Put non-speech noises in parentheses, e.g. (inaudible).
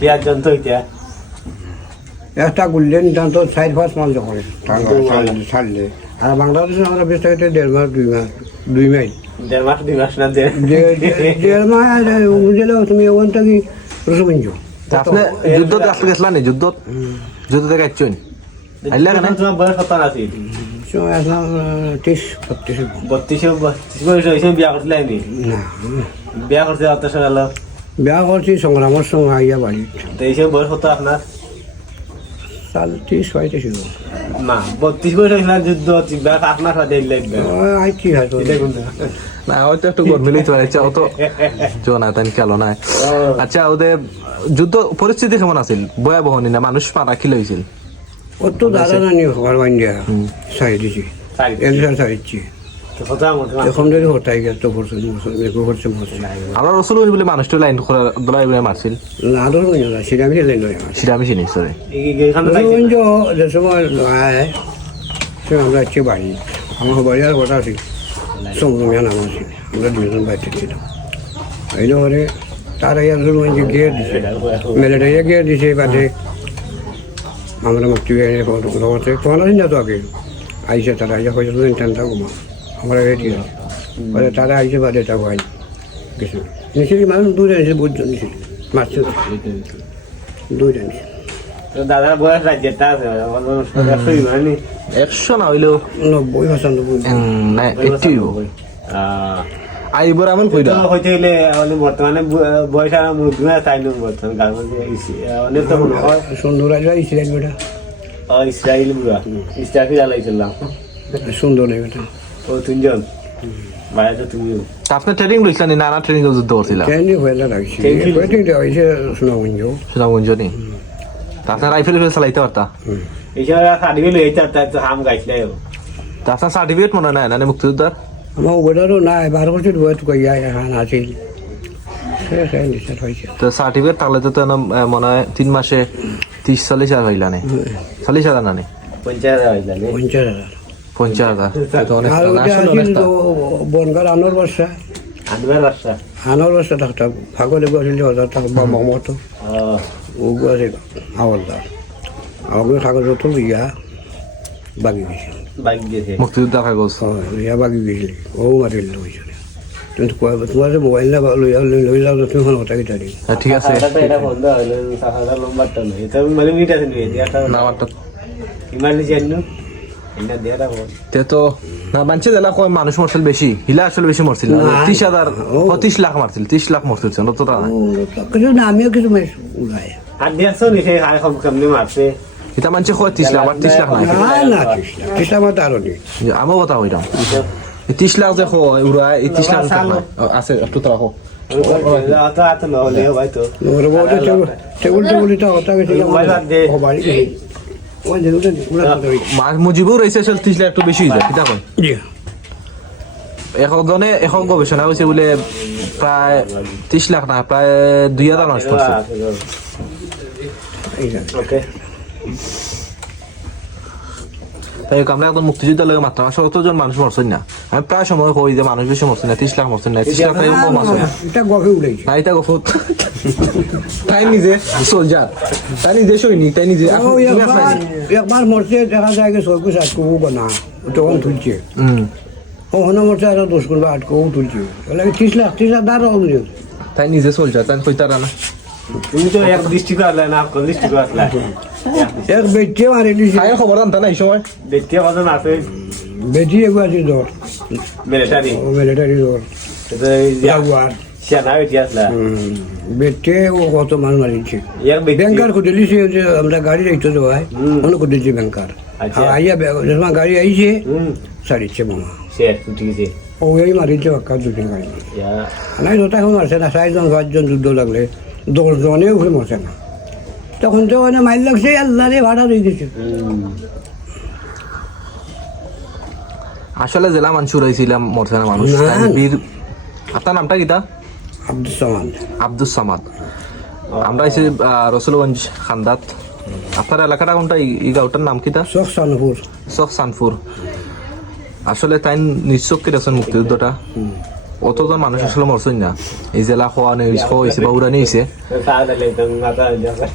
পেঁয়াজ যন্ত্র হইতে একটা গুললেন নিতান্ত চার পাঁচ মাস করে ছাড়লে আর বাংলাদেশে আমরা বেশ থাকতে দেড় মাস দুই মাস দুই মাস দেড় মাস দুই মাস না দেড় মাস বুঝলে তুমি ওখান থেকে রসগঞ্জ আপনি যুদ্ধত আসলে গেছিলেন নি? যুদ্ধত? যুদ্ধতে গাইছেন আইলা কেন? তোমার বয়স কত আছে বত্রিশ বত্রিশ বত্রিশ বয়স বিয়া করছিল নি? বিয়া করছে অত সকাল বিয়া করছি সংগ্রামের সময় আইয়া বাড়ি। তো এই সময় বয়স কত আপনার? সাল ত্রিশ পঁয়ত্রিশ। না বত্রিশ বয়স হয়েছিল যুদ্ধ আপনার সাথে ওই আইছি হয়তো না হয়তো একটু অত খেলো না। আচ্ছা ওদের যুদ্ধ পরিস্থিতি কেমন আছিল? ভয়াবহ নি না? মানুষ মারা কি লইছিল অত দাদা নানি হবার দিছি আমরা রসুল বলে মানুষটা লাইন দলাই বলে মারছিল। না আদর হইল না সেটা আমি লেন লই আমার সেটা আমি চিনি সরি যে সময় আয় সে আমরা হচ্ছে বাড়ি। আমার বাড়ি আর কথা আছে। সংগ্রামিয়া নাম আছে। আমরা দুজন বাড়িতে ছিলাম। এই ধরে তার এই রসগঞ্জ গিয়ে দিছে। মেলেটাইয়া গিয়ে দিছে বাদে আমরা মুক্তি বেরিয়ে খবরতে তোমার না তো আগে? আইসে তারা আইসা হয়েছে তো ইন্টারটা ঘুমা আমরা রেডি বলে তারা আইসে বাদে এটা ভাই কিছু নিশ্চয়ই মানুষ দূরে আছে বুঝছ নিশ্চয়ই মারছে দূরে নিশ্চয় দাদার বয়স রাজ্যেরটা আছে একশো একশো না হইলেও? নব্বই পঁচানব্বই। উম, না একটি আইবর আমল কইরা? হইতে গেলে বর্তমানে বয়স আর মুরব্বী চাই না বর্তমান গান অনেক তো মনে হয়। সুন্দর বেটা। ও বুড়া সুন্দর নেই বেটা। ও তিনজন। বাইরে তো তুমি আপনি ট্রেনিং লইছিলেন নি? না ট্রেনিং যুদ্ধ করছিলাম ট্রেনই হয়ে লাগছে দেওয়া হয়েছে সুনামগঞ্জ সুনামগঞ্জ নি? আপনার রাইফেল ফেল চালাইতে পারতা এইসব সার্টিফিকেট হয়েছে তার তো হাম গাইছিল তা আপনার সার্টিফিকেট মনে নাই না নি মুক্তিযোদ্ধার আমার ওবেটারও নাই বারো বছর বয়স কইয়া এখন আছিল তো সার্টিফিকেট থাকলে তো তো মনে হয় তিন মাসে তিরিশ চল্লিশ হাজার হইলা নি? চল্লিশ হাজার না নি? পঞ্চায়েত হয়েছে পঞ্চাশ হাজার পঞ্চাশ হাজার। তো বনগার আনোর বর্ষা আনোর বর্ষা থাকতাম ভাগলে বসিল হাজার টাকা বা মমতো ওগু আছে হাওলদার। আমাকে কাগজ তো ইয়া বাগি গেছিল মুক্তিযোদ্ধার কাগজ ইয়া বাগি গেছিলি ও মারিল হয়েছিল কিন্তু কয়- তোমার যে মোবাইল না লই লই লই যাও তুমি ওটা কিটা দিই হ্যাঁ, ঠিক আছে। এটা বন্ধ হলো মানে তে তো না মানছে জেলা কয় মানুষ মরছিল বেশি হিলা আসলে বেশি মরছিল। ত্রিশ হাজার ত্রিশ লাখ মারছিল ত্রিশ লাখ মরছিল অতটা না কিছু না আমিও কিছু উড়াই হাত আসছো নি সেই হাই কম কেমনি মারছে এটা মানছে কয় ত্রিশ লাখ আমার ত্রিশ লাখ না না কৃষ্ণা কৃষ্ণা আমার তারও নেই আমার কথা হইলাম ত্রিশ লাখ যে কয় উড়া এই লাখ আছে একটু তো রাখো হাত টেবুল টেবুল এটা ওটা গেছে মাস মুজিবও রয়েছে আসলে লাখ একটু বেশি হয়ে যায় কিতা কয় এখনে এখন গবেষণা হয়েছে বলে প্রায় ত্রিশ লাখ না প্রায় দুই হাজার মানুষ পড়ছে তাই আমরা একদম মুক্তিযুদ্ধের লাগে মাত্র সত্তর মানুষ মরছেন না। আমি প্রায় সময় কই যে মানুষ বেশি মরছেন না ত্রিশ লাখ মরছেন না ত্রিশ লাখ থেকে কম আছে। এটা গভে উড়াইছে। না এটা গফত তাই নিজে সোলজার। তাই নিজে সৈনিক তাই নিজে একবার মরছে দেখা যায় যে সরকুশ আটকো বানা তখন তুলছে। হুম। ও হনা মরছে আর দোষ করবে আটকো তুলছে। লাগে ত্রিশ লাখ ত্রিশ লাখ দাঁড়াও তাই নিজে সোলজার তাই কইতারা না। তুমি তো এক ডিস্ট্রিক্ট আসলে না ডিস্ট্রিক্ট আসলে এক বেটিয়ে মারি দিছে তাই খবর জানতা না এই সময়? দেখতে কজন আছে। বেটি এগুলো আছে জ্বর মিলিটারি ও মিলিটারি জ্বর জাগুয়ার সেনা বেটি আসলে বেটে ও কত মাল মারিছে ইয়ার বেটি ব্যাংকার যে আমরা গাড়ি রাখতে দেওয়ায় অন্য খুঁজেছি ব্যাংকার আচ্ছা। আইয়া যখন গাড়ি আইছে সারিছে ও এই মারিছে গাড়ি। নাই তো তখন মারছে না চারজন পাঁচজন যুদ্ধ লাগলে। দশজনে উপরে মরছে না। তখন তো মানে মাইল লাগছে আল্লাহ রে ভাড়া রয়ে গেছে। আসলে জেলা মানসুর হয়েছিলাম মরছে না। মানুষ বীর আপনার নামটা কিতা আব্দুল সামান আব্দুল সামাদ। আমরা এসে রসুলগঞ্জ খান্দাত। আপনার এলাকাটা কোনটা? এই- গাঁওটার নাম কিতা শখ সানপুর। চক সানপুর। আসলে তাই নিশ্চক কেটেছেন মুক্তিযুদ্ধটা? অতজন মানুষ আসলে মরছেন না? এই জেলা খোয়া হয়েছে বা উড়ানি হয়েছে (laughs)